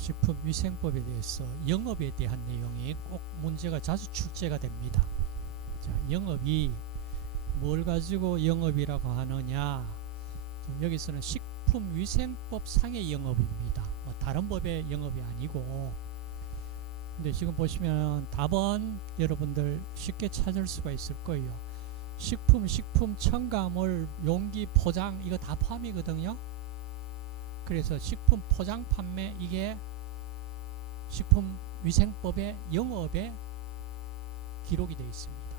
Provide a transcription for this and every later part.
식품위생법에 대해서 영업에 대한 내용이 꼭 문제가 자주 출제가 됩니다. 자, 영업이 뭘 가지고 영업이라고 하느냐? 여기서는 식품위생법 상의 영업입니다. 뭐 다른 법의 영업이 아니고. 근데 지금 보시면 답은 여러분들 쉽게 찾을 수가 있을 거예요. 식품 첨가물, 용기, 포장 이거 다 포함이거든요. 그래서 식품 포장 판매 이게 식품위생법의 영업에 기록이 되어 있습니다.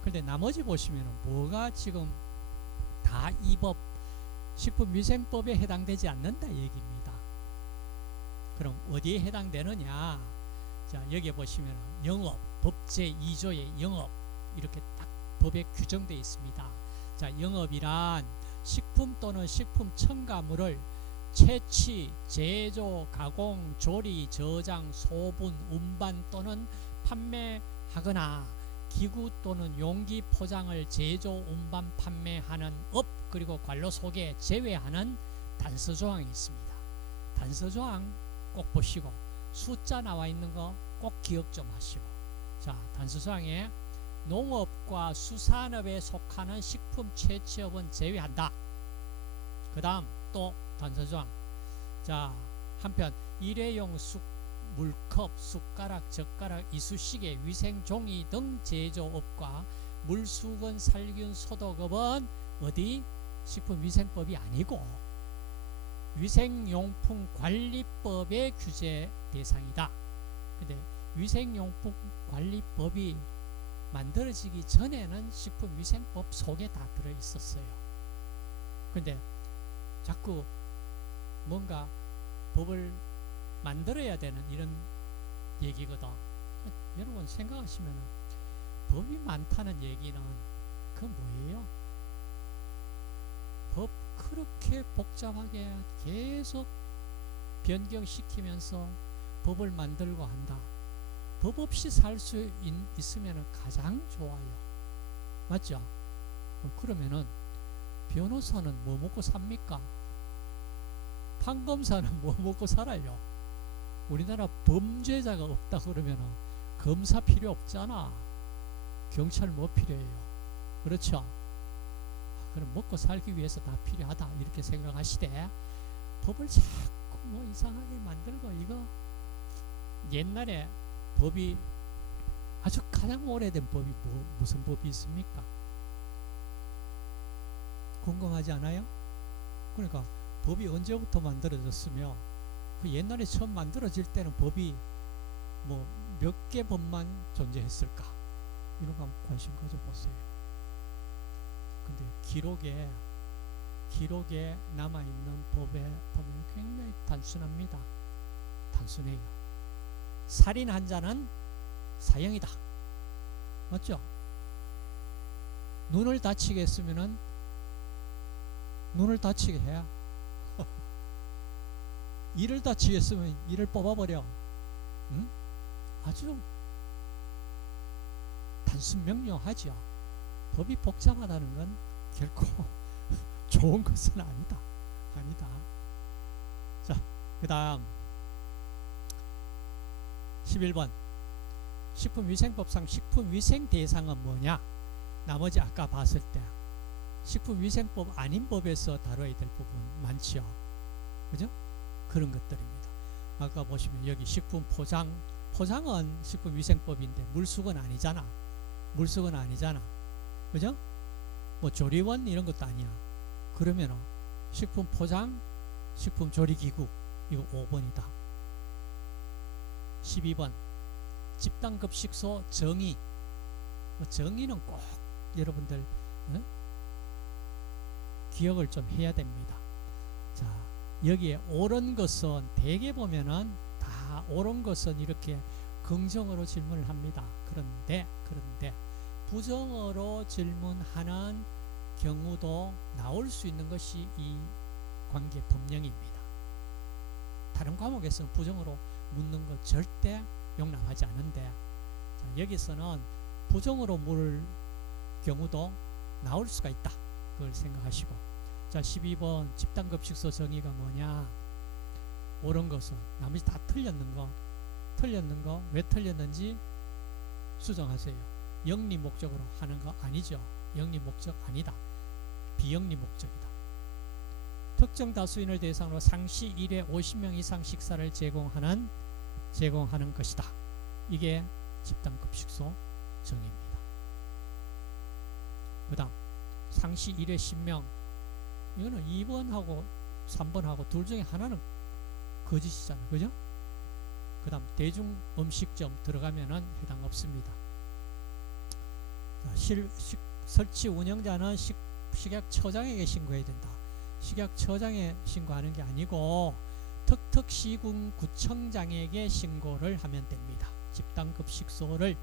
그런데 나머지 보시면 뭐가 지금 다 이 법 식품위생법에 해당되지 않는다 얘기입니다. 그럼 어디에 해당되느냐? 자, 여기에 보시면 영업, 법 제2조의 영업 이렇게 딱 법에 규정되어 있습니다. 자, 영업이란 식품 또는 식품 첨가물을 채취, 제조, 가공, 조리, 저장, 소분, 운반 또는 판매하거나 기구 또는 용기 포장을 제조, 운반, 판매하는 업 그리고 관로 속에 제외하는 단서조항이 있습니다. 단서조항 꼭 보시고 숫자 나와 있는 거 꼭 기억 좀 하시고, 자, 단서조항에 농업과 수산업에 속하는 식품 채취업은 제외한다. 그 다음 또 단서조항, 자, 한편 일회용 물컵, 숟가락, 젓가락, 이쑤시개, 위생종이 등 제조업과 물수건, 살균, 소독업은 어디? 식품위생법이 아니고 위생용품 관리법의 규제 대상이다. 근데 위생용품 관리법이 만들어지기 전에는 식품위생법 속에 다 들어있었어요. 근데 자꾸 뭔가 법을 만들어야 되는 이런 얘기거든. 여러분 생각하시면 법이 많다는 얘기는 그 뭐예요? 법 그렇게 복잡하게 계속 변경시키면서 법을 만들고 한다. 법 없이 살 수 있으면 가장 좋아요. 맞죠? 그러면은 변호사는 뭐 먹고 삽니까? 판검사는 뭐 먹고 살아요? 우리나라 범죄자가 없다 그러면 검사 필요 없잖아. 경찰 뭐 필요해요? 그렇죠? 그럼 먹고 살기 위해서 다 필요하다 이렇게 생각하시되 법을 자꾸 뭐 이상하게 만들고, 이거 옛날에 법이 아주 가장 오래된 법이 무슨 법이 있습니까? 궁금하지 않아요? 그러니까 법이 언제부터 만들어졌으며 그 옛날에 처음 만들어질 때는 법이 뭐 몇 개 법만 존재했을까? 이런 거 관심 가져보세요. 근데 기록에 남아있는 법에 보면 굉장히 단순합니다. 단순해요. 살인 한 자는 사형이다. 맞죠? 눈을 다치게 했으면은 눈을 다치게 해야 이를 다치게 했으면 이를 뽑아버려. 응? 아주 단순 명료하죠. 법이 복잡하다는 건 결코 좋은 것은 아니다. 자, 그 다음 11번 식품위생법상 식품위생 대상은 뭐냐? 나머지 아까 봤을 때 식품위생법 아닌 법에서 다뤄야 될 부분 많죠. 그죠? 그런 것들입니다. 아까 보시면 여기 식품 포장은 식품위생법인데 물수건 아니잖아. 그죠? 뭐 조리원 이런 것도 아니야. 그러면 식품 포장, 식품 조리기구 이거 5번이다. 12번 집단급식소 정의. 정의는 꼭 여러분들 기억을 좀 해야 됩니다. 자, 여기에 옳은 것은 대개 보면은 다 옳은 것은 이렇게 긍정어로 질문을 합니다. 그런데 부정어로 질문하는 경우도 나올 수 있는 것이 이 관계 법령입니다. 다른 과목에서는 부정어로 묻는 것 절대 용납하지 않는데, 자, 여기서는 부정어로 물을 경우도 나올 수가 있다. 그걸 생각하시고, 자, 12번 집단급식소 정의가 뭐냐? 옳은 것은 나머지 다 틀렸는 거 왜 틀렸는지 수정하세요. 영리 목적으로 하는 거 아니죠. 영리 목적 아니다. 비영리 목적이다. 특정 다수인을 대상으로 상시 1회 50명 이상 식사를 제공하는 것이다. 이게 집단급식소 정의입니다. 그 다음 상시 1회 10명, 이거는 2번하고 3번하고 둘 중에 하나는 거짓이잖아요. 그죠? 그 다음 대중음식점 들어가면은 해당 없습니다. 설치 운영자는 식약처장에게 신고해야 된다. 식약처장에 신고하는 게 아니고 특특시군구청장에게 신고를 하면 됩니다. 집단급식소를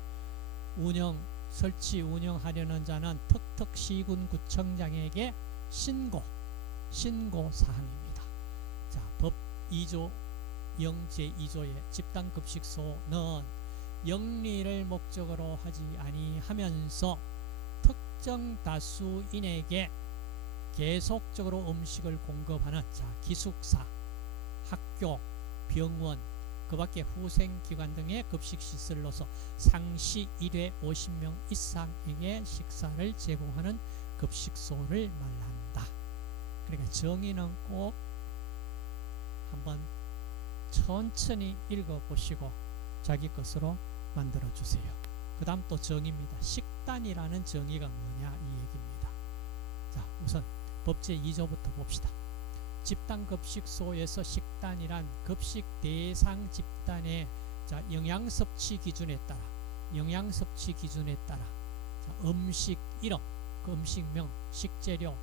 설치 운영하려는 자는 특특시군구청장에게 신고 사항입니다. 자, 법 2조 0제2조의 집단급식소는 영리를 목적으로 하지 아니하면서 특정 다수인에게 계속적으로 음식을 공급하는 기숙사, 학교, 병원, 그 밖에 후생기관 등의 급식시설로서 상시 1회 50명 이상에게 식사를 제공하는 급식소를 말한다. 그러니까 정의는 꼭 한번 천천히 읽어보시고 자기 것으로 만들어주세요. 그 다음 또 정의입니다. 식단이라는 정의가 뭐냐 이 얘기입니다. 자, 우선 법제 2조부터 봅시다. 집단급식소에서 식단이란 급식 대상 집단의 영양섭취 기준에 따라 음식 이름, 그 음식명, 식재료,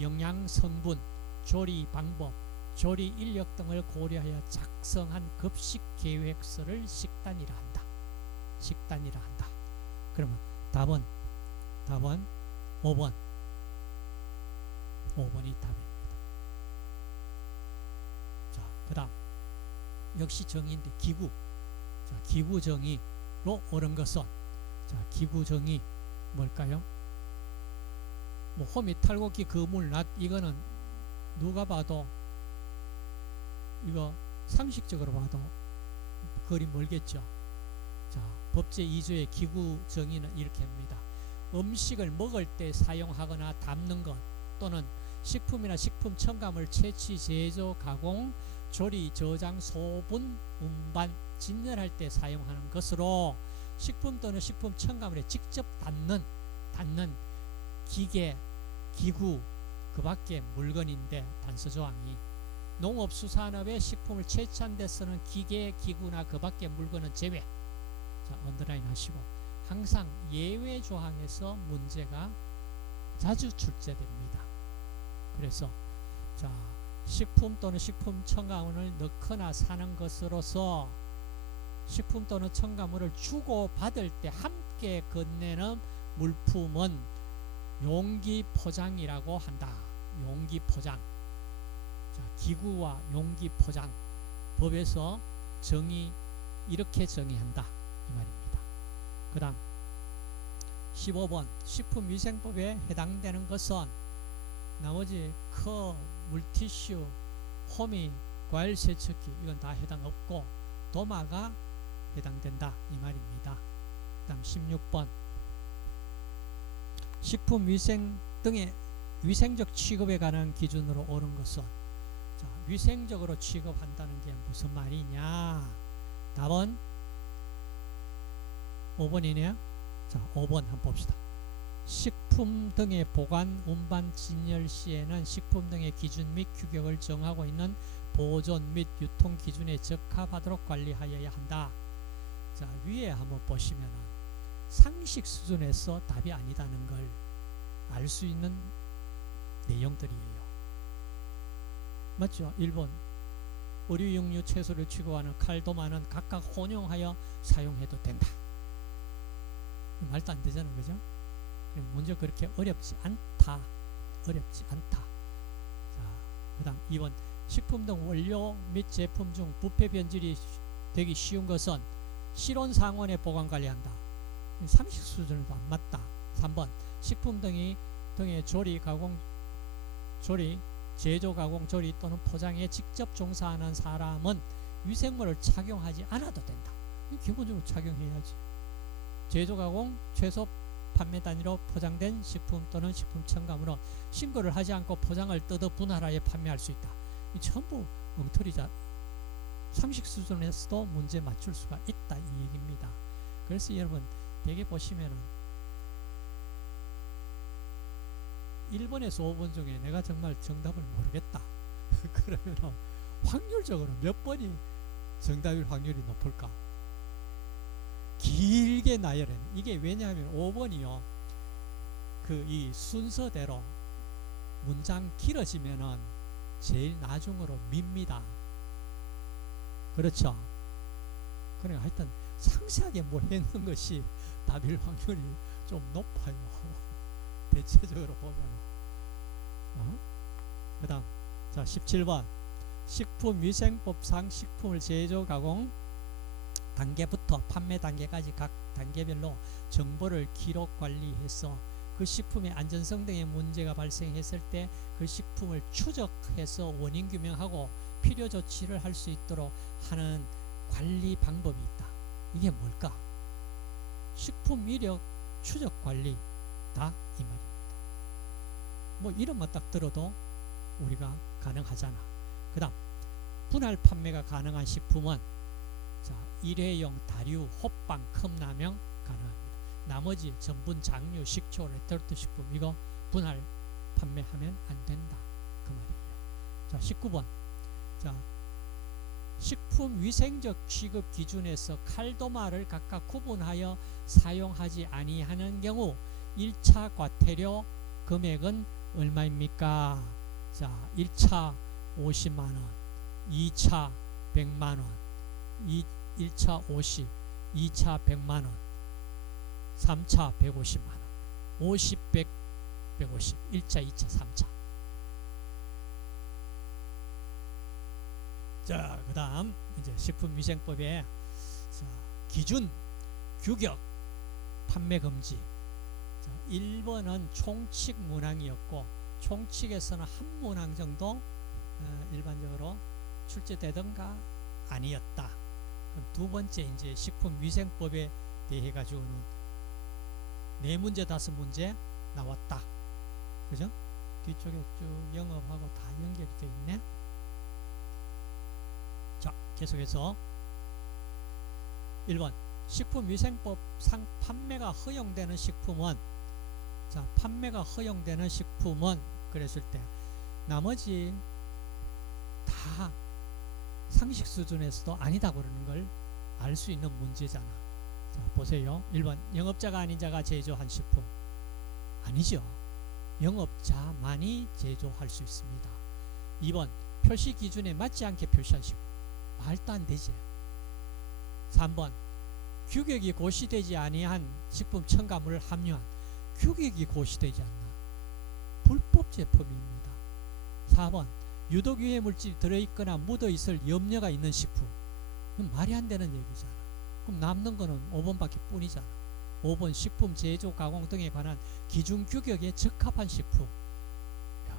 영양성분, 조리 방법, 조리 인력 등을 고려하여 작성한 급식 계획서를 식단이라 한다. 그러면 답은 5번이 답입니다. 자, 그 다음 역시 정의인데 기구. 자, 기구 정의로 옳은 것은, 기구 정의 뭘까요? 뭐 호미 탈곡기 그물 낫, 이거는 누가 봐도 이거 상식적으로 봐도 거리 멀겠죠. 자, 법제 2조의 기구 정의는 이렇게 합니다. 음식을 먹을 때 사용하거나 담는 것 또는 식품이나 식품 첨가물 채취, 제조, 가공, 조리, 저장, 소분, 운반, 진열할 때 사용하는 것으로 식품 또는 식품 첨가물에 직접 닿는 기계, 기구, 그 밖에 물건인데 단서조항이 농업수산업에 식품을 채취한 데 쓰는 기계, 기구나 그 밖에 물건은 제외. 자, 언더라인 하시고 항상 예외 조항에서 문제가 자주 출제됩니다. 그래서 식품 또는 식품 첨가물을 넣거나 사는 것으로서 식품 또는 첨가물을 주고 받을 때 함께 건네는 물품은 용기 포장이라고 한다. 용기 포장. 기구와 용기 포장 법에서 이렇게 정의한다 이 말입니다. 그 다음 15번 식품위생법에 해당되는 것은 나머지 물티슈, 호미, 과일 세척기 이건 다 해당 없고 도마가 해당된다 이 말입니다. 그 다음 16번 식품위생 등의 위생적 취급에 관한 기준으로 옳은 것은, 위생적으로 취급한다는 게 무슨 말이냐? 답은 5번이네요. 자, 5번 한번 봅시다. 식품 등의 보관, 운반, 진열 시에는 식품 등의 기준 및 규격을 정하고 있는 보존 및 유통 기준에 적합하도록 관리하여야 한다. 자, 위에 한번 보시면은 상식 수준에서 답이 아니다는 걸 알 수 있는 내용들이에요. 맞죠? 1번 의류, 육류, 채소를 취급하는 칼, 도마는 각각 혼용하여 사용해도 된다. 말도 안 되잖아요. 그죠? 문제 그렇게 어렵지 않다. 자, 그 다음 2번 식품 등 원료 및 제품 중 부패 변질이 되기 쉬운 것은 실온 상온에 보관 관리한다. 상식 수준에도 안 맞다. 3번 식품 등의 조리, 가공, 조리, 제조, 가공, 조리 또는 포장에 직접 종사하는 사람은 위생모를 착용하지 않아도 된다. 기본적으로 착용해야지. 제조, 가공, 최소 판매 단위로 포장된 식품 또는 식품 첨가물은 신고를 하지 않고 포장을 뜯어 분할하여 판매할 수 있다. 이 전부 엉터리자. 상식 수준에서도 문제 맞출 수가 있다 이 얘기입니다. 그래서 여러분 대개 보시면은 1번에서 5번 중에 내가 정말 정답을 모르겠다. 그러면 확률적으로 몇 번이 정답일 확률이 높을까? 길게 나열해. 이게 왜냐하면 5번이요. 그 이 순서대로 문장 길어지면은 제일 나중으로 밉니다. 그렇죠? 그러니까 하여튼 상세하게 뭐 했는 것이 답일 확률이 좀 높아요. 대체적으로 보면. 그 다음 자 17번 식품위생법상 식품을 제조, 가공 단계부터 판매 단계까지 각 단계별로 정보를 기록 관리해서 그 식품의 안전성 등의 문제가 발생했을 때 그 식품을 추적해서 원인 규명하고 필요 조치를 할 수 있도록 하는 관리 방법이 있다. 이게 뭘까? 식품 이력 추적 관리다 이 말입니다. 뭐 이름만 딱 들어도 우리가 가능하잖아. 그 다음 분할 판매가 가능한 식품은 자, 일회용, 다류, 호빵, 컵라면 가능합니다. 나머지 전분, 장류, 식초, 레토르트 식품 이거 분할 판매하면 안 된다 그 말이에요. 자 19번 자 식품 위생적 취급 기준에서 칼도마를 각각 구분하여 사용하지 아니하는 경우 1차 과태료 금액은 얼마입니까? 자 1차 50만원, 2차 100만원, 1차 50, 2차 100만원, 3차 150만원, 50, 100, 150, 1차, 2차, 3차. 자, 그 다음 이제 식품위생법의 기준, 규격, 판매 금지. 자, 1번은 총칙 문항이었고 총칙에서는 한 문항 정도 일반적으로 출제되던가 아니었다. 두 번째 이제 식품위생법에 대해 가지고는 4문제 5문제 나왔다. 그죠? 뒤쪽에 쭉 영업하고 다 연결이 되어 있네. 자, 계속해서 1번 식품위생법상 판매가 허용되는 식품은 자, 판매가 허용되는 식품은 그랬을 때 나머지 다 상식 수준에서도 아니다 그러는 걸 알 수 있는 문제잖아. 자, 보세요. 1번 영업자가 아닌 자가 제조한 식품 아니죠. 영업자만이 제조할 수 있습니다. 2번 표시 기준에 맞지 않게 표시한 식품 말도 안 되지. 3번 규격이 고시되지 아니한 식품 첨가물을 함유한 규격이 고시되지 않나 불법 제품입니다. 4번 유독 유해 물질이 들어있거나 묻어있을 염려가 있는 식품 그럼 말이 안 되는 얘기잖아. 그럼 남는 거는 5번밖에 뿐이잖아. 5번 식품 제조 가공 등에 관한 기준 규격에 적합한 식품. 야,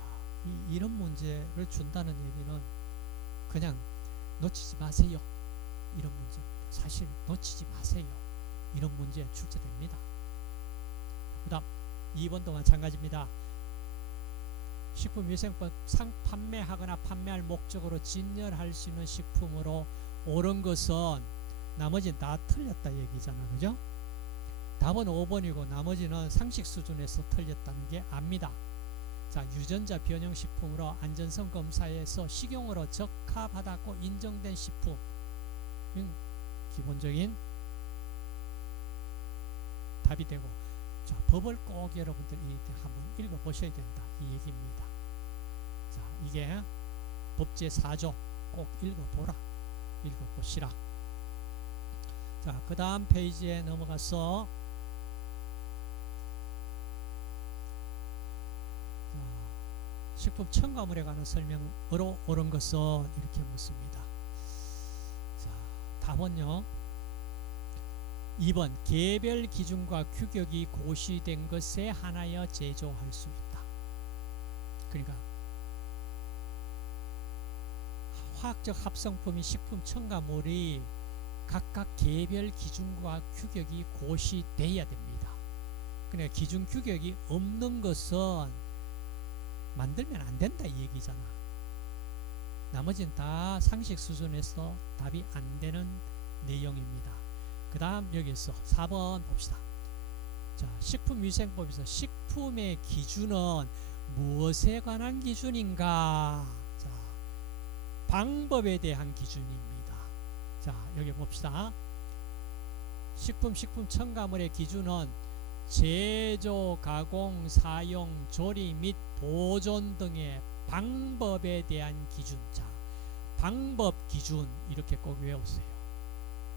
이런 문제를 준다는 얘기는 그냥 놓치지 마세요. 이런 문제입니다. 사실 놓치지 마세요. 이런 문제 출제됩니다. 그 다음 2번도 마찬가지입니다. 식품위생법상 판매하거나 판매할 목적으로 진열할 수 있는 식품으로 옳은 것은 나머지는 다 틀렸다 얘기잖아. 그죠? 답은 5번이고 나머지는 상식 수준에서 틀렸다는 게 압니다. 자, 유전자 변형 식품으로 안전성 검사에서 식용으로 적합하다고 인정된 식품 기본적인 답이 되고 자, 법을 꼭 여러분들이 한번 읽어보셔야 된다 이 얘기입니다. 자, 이게 법제 4조 꼭 읽어보라. 읽어보시라. 자, 그 다음 페이지에 넘어가서 식품 첨가물에 관한 설명으로 옳은 것은 이렇게 묻습니다. 자, 답은요 2번 개별 기준과 규격이 고시된 것에 한하여 제조할 수 있다. 그러니까 화학적 합성품인 식품 첨가물이 각각 개별 기준과 규격이 고시돼야 됩니다. 그러니까 기준 규격이 없는 것은 만들면 안 된다 이 얘기잖아. 나머지는 다 상식 수준에서 답이 안 되는 내용입니다. 그 다음 여기서 4번 봅시다. 자, 식품위생법에서 식품의 기준은 무엇에 관한 기준인가? 자, 방법에 대한 기준입니다. 자, 여기 봅시다. 식품 첨가물의 기준은 제조, 가공, 사용, 조리 및 보존 등의 방법에 대한 기준. 자, 방법 기준 이렇게 꼭 외우세요.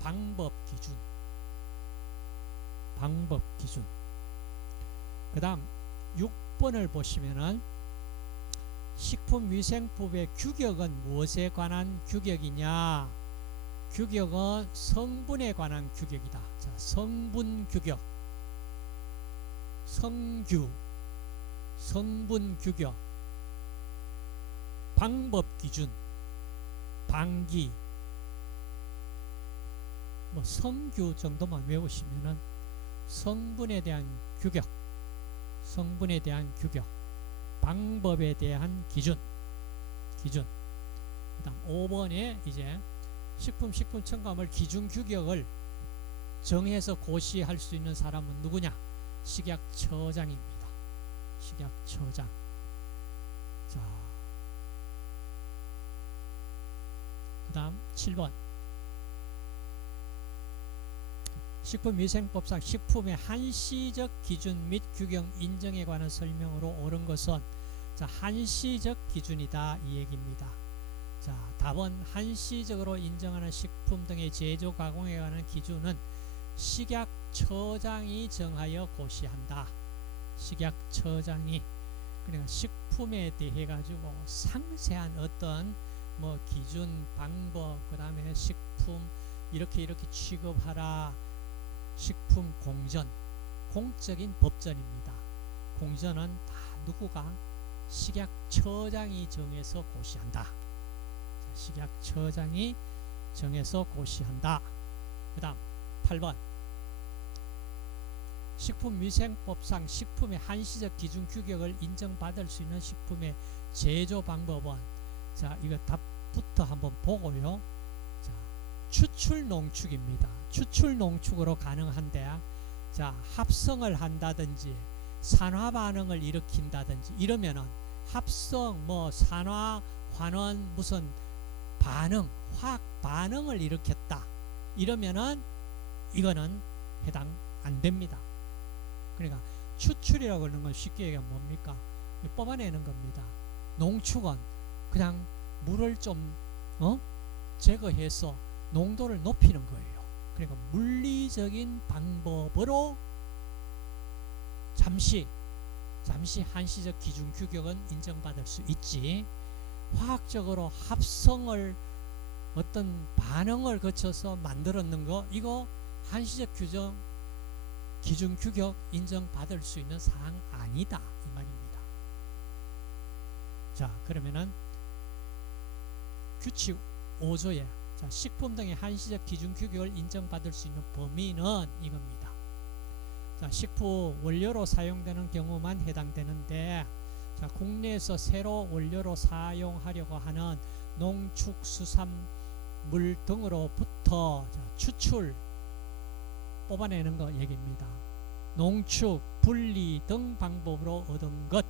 방법 기준. 방법 기준. 그 다음 6번을 보시면은 식품위생법의 규격은 무엇에 관한 규격이냐? 규격은 성분에 관한 규격이다. 자, 성분 규격, 성규, 성분 규격, 방법 기준, 방기, 뭐 성규 정도만 외우시면은 성분에 대한 규격, 성분에 대한 규격, 방법에 대한 기준. 그다음 5번에 이제 식품 첨가물 기준 규격을 정해서 고시할 수 있는 사람은 누구냐? 식약처장입니다. 식약처장. 자, 그다음 7번. 식품위생법상 식품의 한시적 기준 및 규격 인정에 관한 설명으로 옳은 것은 자, 한시적 기준이다 이 얘기입니다. 자, 답은 한시적으로 인정하는 식품 등의 제조 가공에 관한 기준은 식약처장이 정하여 고시한다. 식약처장이. 그러니까 식품에 대해 가지고 상세한 어떤 뭐 기준, 방법, 그 다음에 식품 이렇게 취급하라. 식품 공전, 공적인 법전입니다. 공전은 다 누구가? 식약처장이 정해서 고시한다. 자, 식약처장이 정해서 고시한다. 그 다음 8번. 식품위생법상 식품의 한시적 기준 규격을 인정받을 수 있는 식품의 제조 방법은 자, 이거 답부터 한번 보고요. 자, 추출 농축입니다. 추출 농축으로 가능한데 자, 합성을 한다든지 산화 반응을 일으킨다든지 이러면은 합성 뭐 산화 환원 무슨 반응 화학 반응을 일으켰다 이러면은 이거는 해당 안 됩니다. 그러니까 추출이라고 하는 건 쉽게 얘기하면 뭡니까? 뽑아내는 겁니다. 농축은 그냥 물을 좀 제거해서 농도를 높이는 거예요. 그러니까 물리적인 방법으로 잠시 한시적 기준 규격은 인정받을 수 있지, 화학적으로 합성을 어떤 반응을 거쳐서 만들었는 거 이거 한시적 기준 규격 인정받을 수 있는 사항 아니다 이 말입니다. 자, 그러면은 규칙 5조에 자, 식품 등의 한시적 기준 규격을 인정받을 수 있는 범위는 이겁니다. 자, 식품 원료로 사용되는 경우만 해당되는데 자, 국내에서 새로 원료로 사용하려고 하는 농축수산물 등으로부터 자, 추출 뽑아내는 거 얘기입니다. 농축, 분리 등 방법으로 얻은 것,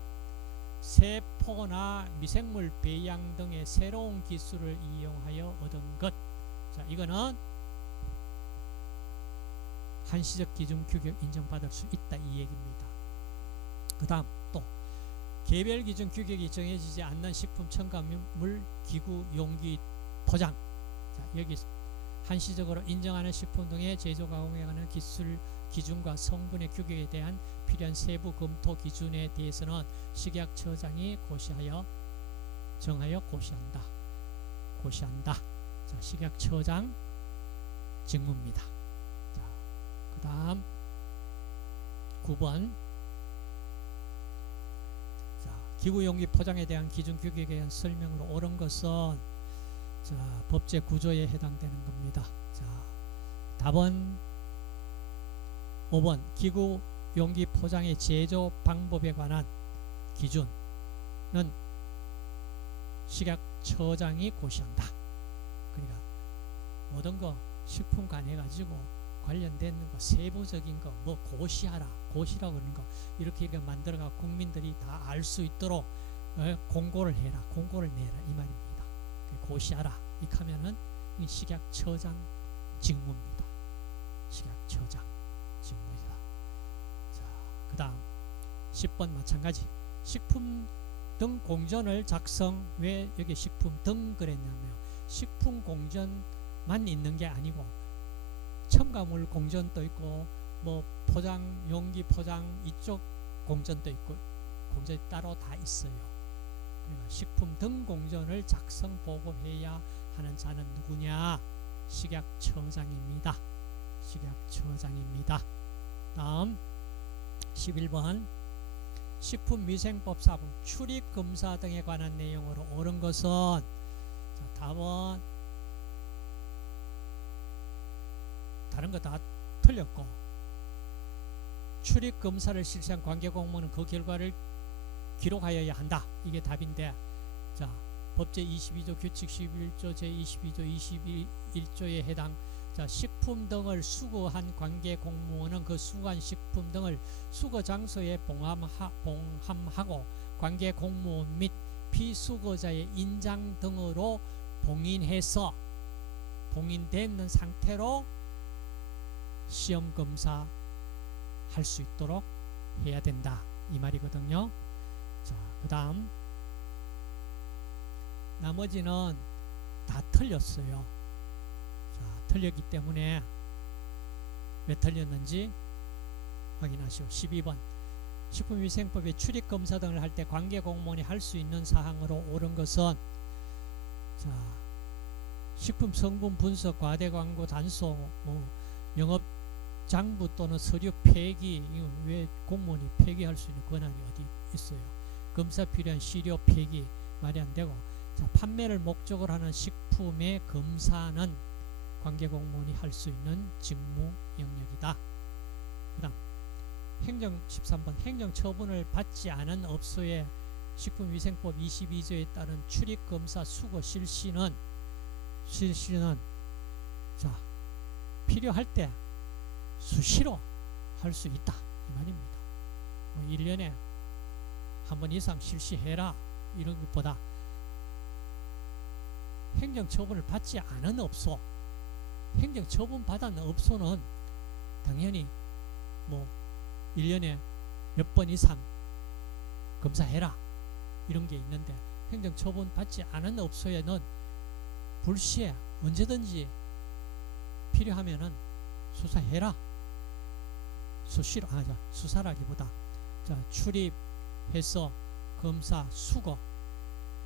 세포나 미생물 배양 등의 새로운 기술을 이용하여 얻은 것. 자, 이거는 한시적 기준 규격 인정받을 수 있다 이 얘기입니다. 그 다음 또 개별 기준 규격이 정해지지 않는 식품 첨가물 기구 용기 포장. 자, 여기 한시적으로 인정하는 식품 등의 제조 가공에 관한 기술 기준과 성분의 규격에 대한 필요한 세부 검토 기준에 대해서는 식약처장이 정하여 고시한다. 자, 식약처장 직무입니다. 자, 그 다음 9번. 자, 기구용기 포장에 대한 기준 규격에 대한 설명으로 옳은 것은 자, 법제 구조에 해당되는 겁니다. 자, 답은 5번 기구 용기 포장의 제조 방법에 관한 기준은 식약처장이 고시한다. 그러니까 모든 거 식품 관해 가지고 관련된 거 세부적인 거 뭐 고시하라 고시라고 그러는 거 이렇게 만들어가 국민들이 다 알 수 있도록 공고를 해라 공고를 내라 이 말입니다. 고시하라 이렇게 하면은 식약처장 직무입니다. 식약처장 직무이다. 자, 그 다음 10번 마찬가지 식품 등 공전을 작성. 왜 여기 식품 등 그랬냐면 식품 공전만 있는 게 아니고 첨가물 공전도 있고 뭐 포장 용기 포장 이쪽 공전도 있고 공전이 따로 다 있어요. 그러니까 식품 등 공전을 작성 보고해야 하는 자는 누구냐? 식약처장입니다. 식약처장입니다. 다음 11번 식품위생법 사본 출입검사 등에 관한 내용으로 옳은 것은 자, 답은 다른 거 다 틀렸고 출입검사를 실시한 관계공무원은 그 결과를 기록하여야 한다. 이게 답인데 자 법제 22조 규칙 11조 제22조 21조에 해당 자, 식품 등을 수거한 관계 공무원은 그 수거한 식품 등을 수거 장소에 봉함하고 관계 공무원 및 피수거자의 인장 등으로 봉인해서 봉인된 상태로 시험 검사 할 수 있도록 해야 된다 이 말이거든요. 자, 그 다음 나머지는 다 틀렸어요. 틀렸기 때문에 왜 틀렸는지 확인하시오. 12번 식품위생법의 출입검사 등을 할 때 관계공무원이 할 수 있는 사항으로 옳은 것은 자 식품 성분 분석, 과대 광고 단속, 뭐 영업 장부 또는 서류 폐기 이거 왜 공무원이 폐기할 수 있는 권한이 어디 있어요? 검사 필요한 시료 폐기 말이 안 되고 자 판매를 목적으로 하는 식품의 검사는 관계공무원이 할 수 있는 직무 영역이다. 그 다음 행정 13번 행정처분을 받지 않은 업소의 식품위생법 22조에 따른 출입검사 수거 실시는 자 필요할 때 수시로 할 수 있다 이 말입니다. 뭐 1년에 한 번 이상 실시해라 이런 것보다 행정처분을 받지 않은 업소 행정처분 받은 업소는 당연히 뭐 1년에 몇 번 이상 검사해라 이런 게 있는데 행정처분 받지 않은 업소에는 불시에 언제든지 필요하면은 수사해라 수시로 수사라기보다 자 출입해서 검사 수거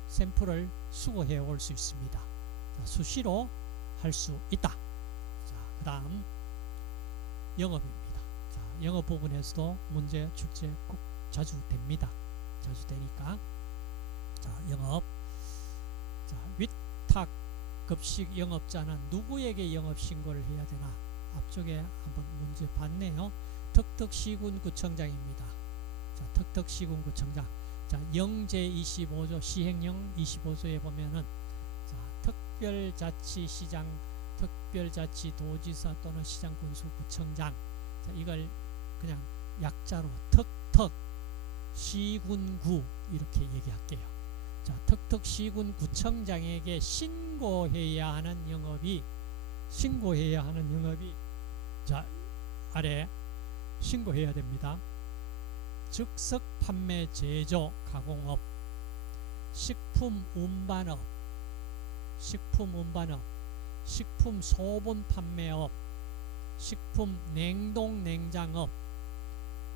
샘플을 수거해 올 수 있습니다. 자, 수시로 할 수 있다. 그 다음 영업입니다. 자, 영업 부분에서도 문제 출제 꼭 자주 됩니다. 자주 되니까 자 영업 자 위탁 급식 영업자는 누구에게 영업신고를 해야 되나 앞쪽에 한번 문제 봤네요. 덕덕시군구청장입니다. 자 덕덕시군구청장 자 영제 25조 시행령 25조에 보면은 자 특별자치시장 특별자치도지사 또는 시장군수구청장 자, 이걸 그냥 약자로 턱턱 시군구 이렇게 얘기할게요. 자, 턱턱시군구청장에게 신고해야 하는 영업이 자 아래 신고해야 됩니다. 즉석 판매 제조 가공업 식품 운반업 식품 소분 판매업, 식품 냉동 냉장업,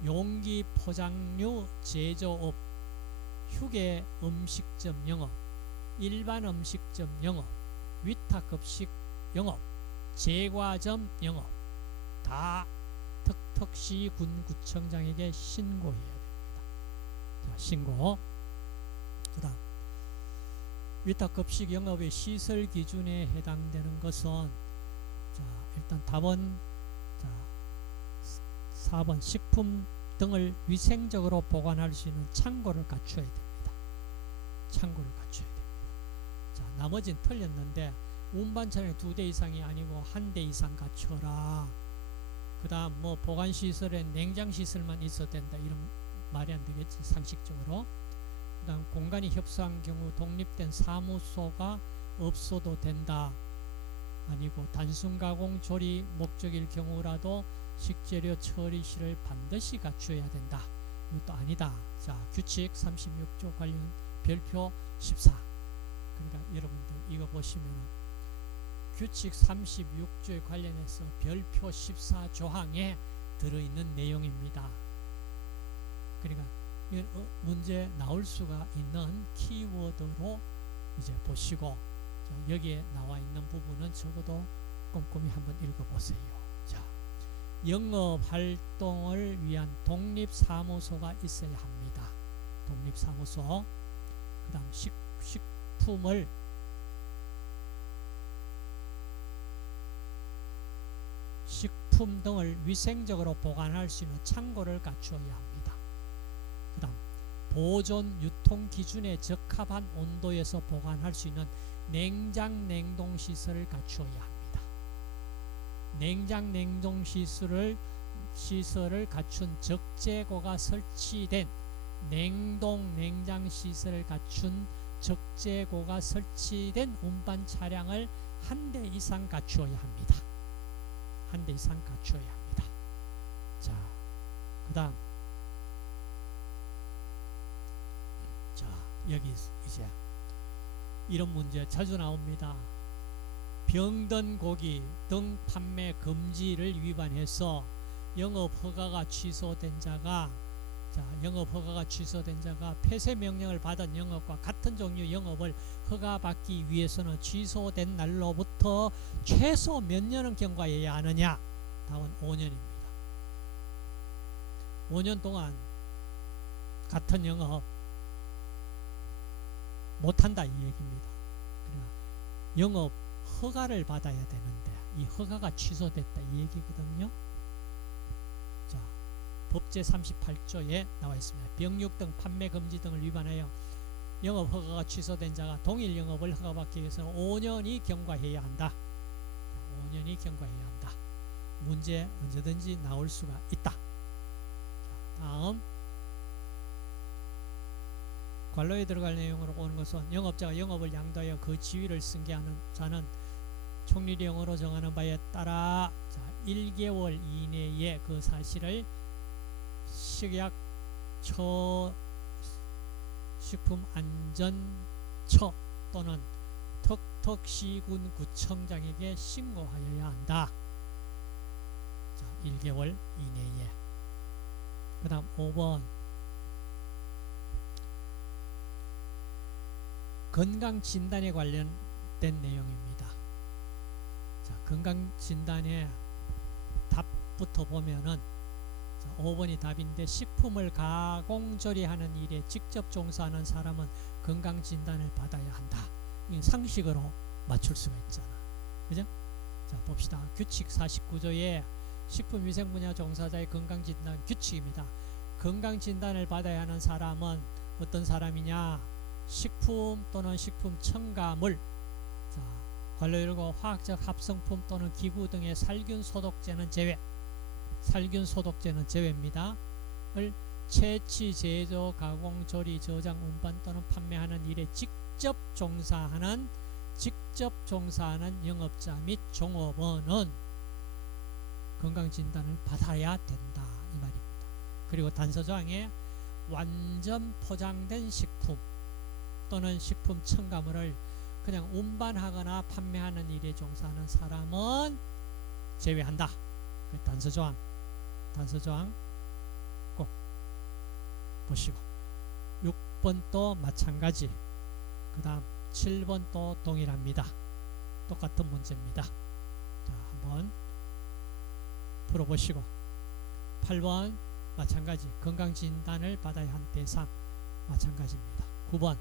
용기 포장류 제조업, 휴게 음식점 영업, 일반 음식점 영업, 위탁급식 영업, 제과점 영업 다 턱턱시 군구청장에게 신고해야 됩니다. 자, 신고. 그 다음 위탁급식 영업의 시설 기준에 해당되는 것은 자, 일단 답은 자, 4번 식품 등을 위생적으로 보관할 수 있는 창고를 갖춰야 됩니다. 창고를 갖춰야 됩니다. 자, 나머지는 틀렸는데 운반 차량이 2대 이상이 아니고 1대 이상 갖춰라. 그 다음 뭐 보관시설에 냉장시설만 있어도 된다. 이런 말이 안 되겠지, 상식적으로. 그 다음 공간이 협소한 경우 독립된 사무소가 없어도 된다. 아니고 단순 가공 조리 목적일 경우라도 식재료 처리실을 반드시 갖추어야 된다. 이것도 아니다. 자, 규칙 36조 관련 별표 14. 그러니까 여러분들 이거 보시면 규칙 36조에 관련해서 별표 14조항에 들어있는 내용입니다. 그러니까 이건 문제 나올 수가 있는 키워드로 이제 보시고, 자, 여기에 나와 있는 부분은 적어도 꼼꼼히 한번 읽어보세요. 자, 영업 활동을 위한 독립사무소가 있어야 합니다. 독립사무소. 그 다음 식품을 식품 등을 위생적으로 보관할 수 있는 창고를 갖추어야 합니다. 그 다음 보존 유통 기준에 적합한 온도에서 보관할 수 있는 냉장 냉동 시설을 갖추어야 합니다. 냉장 냉동 시설을 갖춘 적재고가 설치된 냉동 냉장 시설을 갖춘 적재고가 설치된 운반 차량을 1대 이상 갖추어야 합니다. 1대 이상 갖추어야 합니다. 자, 그 다음 자, 여기 이제 이런 문제 자주 나옵니다. 병든 고기 등 판매 금지를 위반해서 영업 허가가 취소된 자가 폐쇄 명령을 받은 영업과 같은 종류 영업을 허가받기 위해서는 취소된 날로부터 최소 몇 년은 경과해야 하느냐? 답은 5년입니다. 5년 동안 같은 영업 못한다 이 얘기입니다. 그러나 영업 허가를 받아야 되는데 이 허가가 취소됐다 이 얘기거든요. 자, 법제 38조에 나와 있습니다. 병육 등 판매 금지 등을 위반하여 영업 허가가 취소된 자가 동일 영업을 허가받기 위해서는 5년이 경과해야 한다. 5년이 경과해야 한다. 문제 언제든지 나올 수가 있다. 자, 다음 관로에 들어갈 내용으로 오는 것은 영업자가 영업을 양도하여 그 지위를 승계하는 자는 총리령으로 정하는 바에 따라 1개월 이내에 그 사실을 식약처식품안전처 또는 턱턱시군구청장에게 신고하여야 한다. 자, 1개월 이내에. 그 다음 5번 건강진단에 관련된 내용입니다. 자, 건강진단의 답부터 보면은 5번이 답인데 식품을 가공조리하는 일에 직접 종사하는 사람은 건강진단을 받아야 한다. 이게 상식으로 맞출 수가 있잖아. 그죠? 자, 봅시다. 규칙 49조에 식품위생 분야 종사자의 건강진단 규칙입니다. 건강진단을 받아야 하는 사람은 어떤 사람이냐? 식품 또는 식품 첨가물, 자, 관로 열고 화학적 합성품 또는 기구 등의 살균 소독제는 제외. 살균 소독제는 제외입니다. 을 채취, 제조, 가공, 조리, 저장, 운반 또는 판매하는 일에 직접 종사하는 영업자 및 종업원은 건강진단을 받아야 된다 이 말입니다. 그리고 단서조항에 완전 포장된 식품 또는 식품 첨가물을 그냥 운반하거나 판매하는 일에 종사하는 사람은 제외한다. 단서조항 꼭 보시고 6번도 마찬가지. 그 다음 7번도 동일합니다. 똑같은 문제입니다. 자, 한번 풀어보시고 8번 마찬가지. 건강진단을 받아야 한 대상 마찬가지입니다. 9번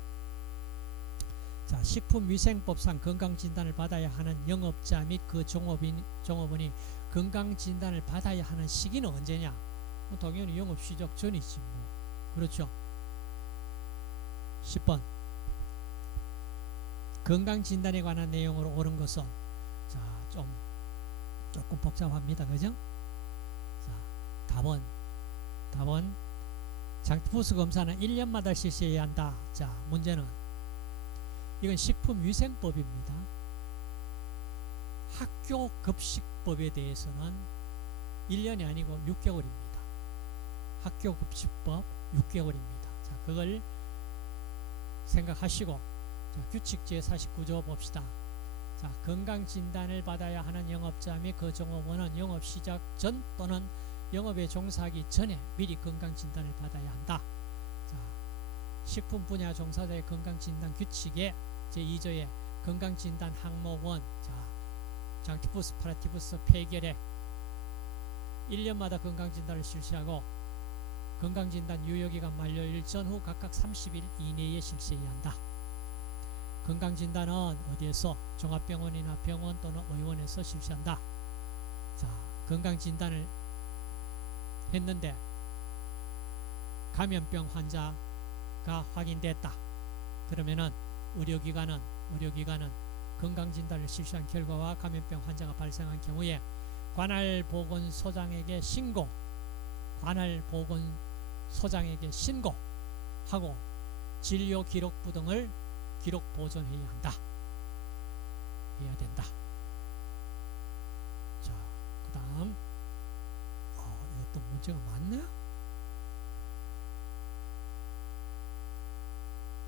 자, 식품위생법상 건강진단을 받아야 하는 영업자 및 그 종업원이 건강진단을 받아야 하는 시기는 언제냐? 뭐 당연히 영업 시작 전이지 뭐. 그렇죠? 10번 건강진단에 관한 내용으로 옳은 것은 자, 조금 복잡합니다. 그죠? 자, 답은 장티푸스 검사는 1년마다 실시해야 한다. 자, 문제는 이건 식품위생법입니다. 학교급식법에 대해서는 1년이 아니고 6개월입니다. 학교급식법 6개월입니다. 자, 그걸 생각하시고 자, 규칙 제49조 봅시다. 자, 건강진단을 받아야 하는 영업자 및 그 종업원은 영업 시작 전 또는 영업에 종사하기 전에 미리 건강진단을 받아야 한다. 자, 식품 분야 종사자의 건강진단 규칙의 제2조의 건강진단 항목은 자, 장티푸스 파라티푸스 폐결핵 1년마다 건강진단을 실시하고 건강진단 유효기간 만료일 전후 각각 30일 이내에 실시해야 한다. 건강진단은 어디에서? 종합병원이나 병원 또는 의원에서 실시한다. 자, 건강진단을 했는데 감염병 환자가 확인됐다. 그러면은 의료기관은 건강진단을 실시한 결과와 감염병 환자가 발생한 경우에 관할 보건소장에게 신고하고 진료 기록부 등을 기록 보존해야 한다. 해야 된다. 자, 그 다음 이것도 문제가 많네.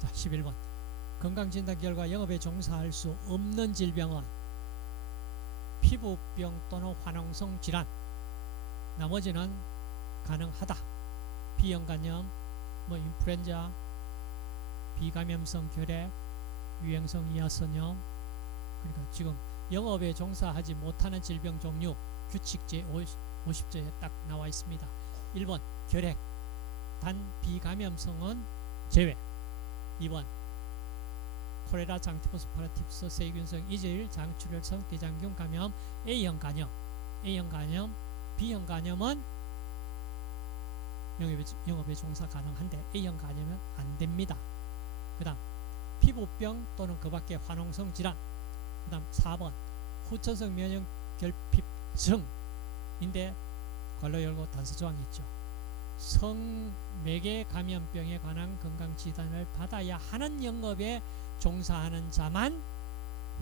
자, 11번 건강진단 결과 영업에 종사할 수 없는 질병은 피부병 또는 화농성 질환, 나머지는 가능하다. 비형간염, 인플루엔자, 비감염성 결핵, 유행성 이하선염. 그러니까 지금 영업에 종사하지 못하는 질병 종류 규칙 제50조에 딱 나와 있습니다. 1번 결핵, 단 비감염성은 제외. 2번 콜레라, 장티푸스, 파라티푸스, 세균성, 이질, 장출혈성, 대장균 감염, A형 간염, B형 간염은 영업에 종사 가능한데 A형 간염은 안 됩니다. 그 다음 피부병 또는 그 밖의 화농성 질환. 그 다음 4번 후천성 면역 결핍증인데 괄호 열고 단서 조항이 있죠. 성매개 감염병에 관한 건강진단을 받아야 하는 영업에 종사하는 자만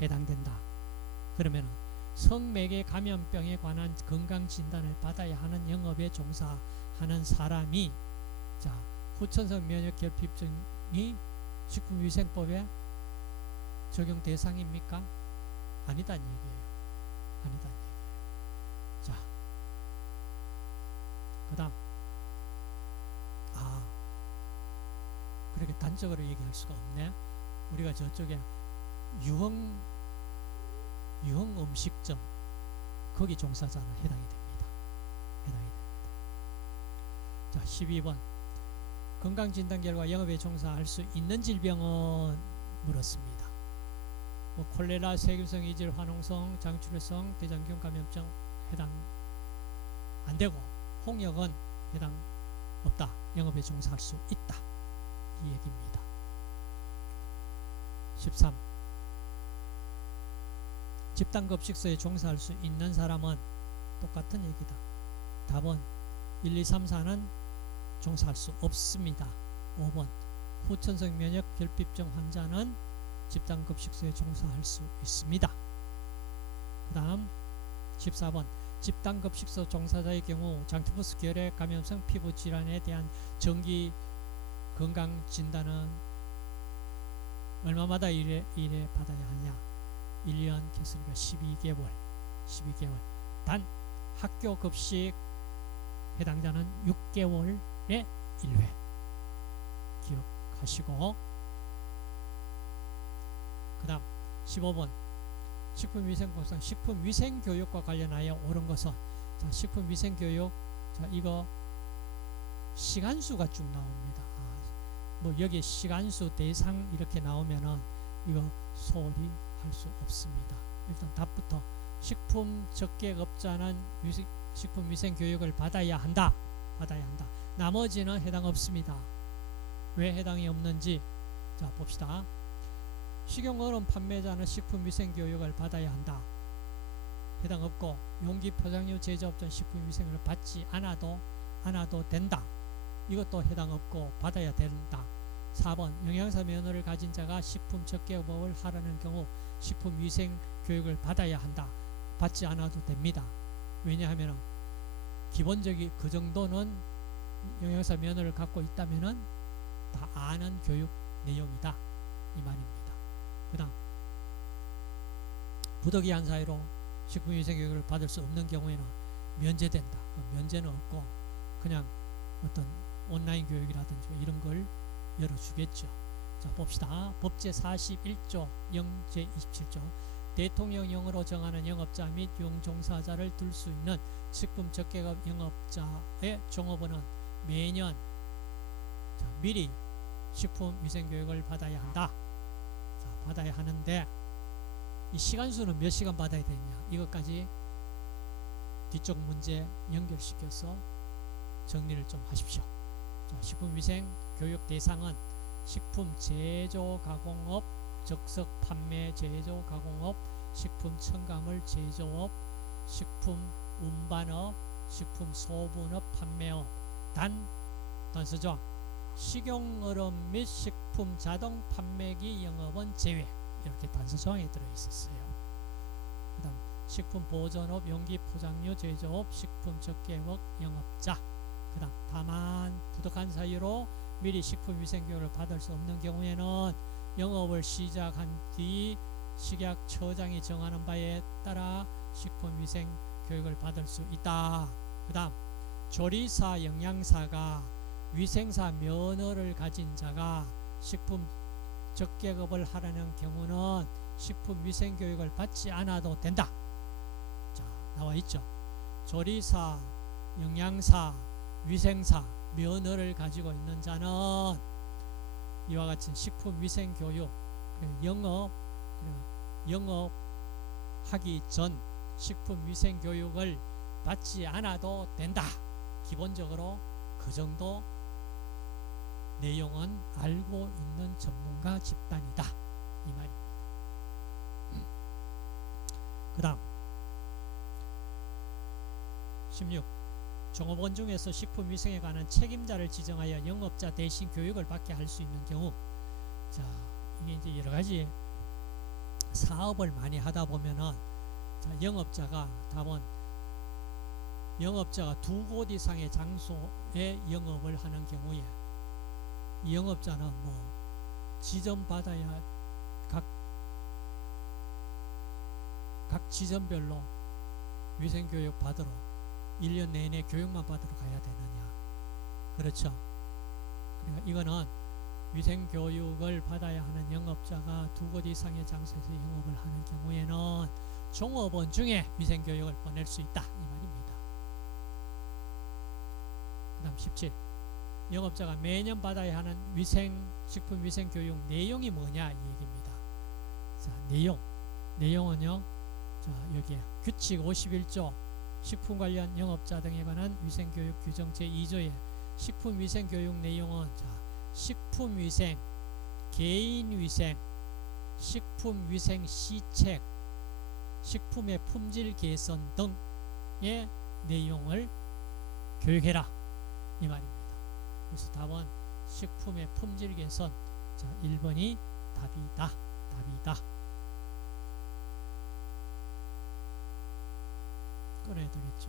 해당된다. 그러면 성매개 감염병에 관한 건강진단을 받아야 하는 영업에 종사하는 사람이 자, 후천성 면역 결핍증이 식품위생법에 적용 대상입니까? 아니다는 얘기예요. 자, 그 다음 그렇게 단적으로 얘기할 수가 없네. 우리가 저쪽에 유흥 음식점 거기 종사자는 해당이 됩니다. 자, 12번 건강진단 결과 영업에 종사할 수 있는 질병은 물었습니다. 콜레라, 세균성 이질, 화농성, 장출혈성, 대장균 감염증 해당 안 되고 홍역은 해당 없다. 영업에 종사할 수 있다. 이 얘기입니다. 13. 집단급식소에 종사할 수 있는 사람은 똑같은 얘기다. 답은 1, 2, 3, 4는 종사할 수 없습니다. 5번 후천성 면역 결핍증 환자는 집단급식소에 종사할 수 있습니다. 그 다음 14번 집단급식소 종사자의 경우 장티푸스 결핵 감염성 피부질환에 대한 정기 건강진단은 얼마마다 1회 받아야 하냐. 1년 개수니까 12개월. 단 학교급식 해당자는 6개월에 1회 기억하시고, 그 다음 15번 식품위생법상 식품위생교육과 관련하여 옳은 것은 자, 식품위생교육 자, 이거 시간수가 쭉 나옵니다. 여기 시간수 대상 이렇게 나오면은 이거 소홀히 할 수 없습니다. 일단 답부터 식품 적객업자는 식품위생 교육을 받아야 한다. 나머지는 해당 없습니다. 왜 해당이 없는지 자 봅시다. 식용어른 판매자는 식품위생 교육을 받아야 한다. 해당 없고 용기 포장류 제조업자는 식품위생을 받지 않아도 된다. 이것도 해당 없고 받아야 된다. 4번 영양사 면허를 가진 자가 식품 적객업을 하라는 경우 식품위생 교육을 받아야 한다. 받지 않아도 됩니다. 왜냐하면 기본적인 그 정도는 영양사 면허를 갖고 있다면은 다 아는 교육 내용이다 이 말입니다. 그 다음 부득이한 사유로 식품위생 교육을 받을 수 없는 경우에는 면제된다. 면제는 없고 그냥 어떤 온라인 교육이라든지 이런 걸 열어주겠죠. 자 봅시다. 법제 41조 0제 27조 대통령령으로 정하는 영업자 및 용종사자를 둘 수 있는 식품 적객업 영업자의 종업원은 매년 미리 식품위생교육을 받아야 한다. 자, 받아야 하는데 이 시간수는 몇 시간 받아야 되냐 이것까지 뒤쪽 문제 연결시켜서 정리를 좀 하십시오. 자, 식품위생교육 대상은 식품 제조 가공업, 적석 판매 제조 가공업, 식품 첨가물 제조업, 식품 운반업, 식품 소분업 판매업, 단서죠. 식용얼음 및 식품 자동 판매기 영업은 제외. 이렇게 단서 조항에 들어 있었어요. 그 다음 식품 보존업, 용기 포장류 제조업, 식품 적객업 영업자. 그 다음 다만 부득한 사유로 미리 식품위생교육을 받을 수 없는 경우에는 영업을 시작한 뒤 식약처장이 정하는 바에 따라 식품위생교육을 받을 수 있다. 그 다음 조리사, 영양사가 위생사 면허를 가진 자가 식품 적객업을 하라는 경우는 식품위생교육을 받지 않아도 된다. 자, 나와 있죠. 조리사, 영양사, 위생사 면허를 가지고 있는 자는 이와 같은 식품위생교육 영업하기 전 식품위생교육을 받지 않아도 된다. 기본적으로 그 정도 내용은 알고 있는 전문가 집단이다 이 말입니다. 그 다음 16 종업원 중에서 식품위생에 관한 책임자를 지정하여 영업자 대신 교육을 받게 할 수 있는 경우 자 이게 이제 여러가지 사업을 많이 하다 보면은 자, 영업자가 두 곳 이상의 장소에 영업을 하는 경우에 이 영업자는 뭐 지점받아야 각 지점별로 위생교육 받으러 1년 내내 교육만 받으러 가야 되느냐. 그렇죠. 그러니까 이거는 위생교육을 받아야 하는 영업자가 두 곳 이상의 장소에서 영업을 하는 경우에는 종업원 중에 위생교육을 보낼 수 있다 이 말입니다. 그 다음 17 영업자가 매년 받아야 하는 식품위생교육 내용이 뭐냐 이 얘기입니다. 자, 내용은요. 자, 여기에 규칙 51조 식품 관련 영업자 등에 관한 위생교육 규정 제2조의 식품위생교육 내용은 자, 식품위생, 개인위생, 식품위생 시책, 식품의 품질 개선 등의 내용을 교육해라 이 말입니다. 그래서 답은 식품의 품질 개선 자 1번이 답이다. 그래야 되겠죠.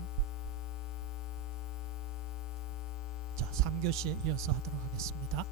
자 3교시에 이어서 하도록 하겠습니다.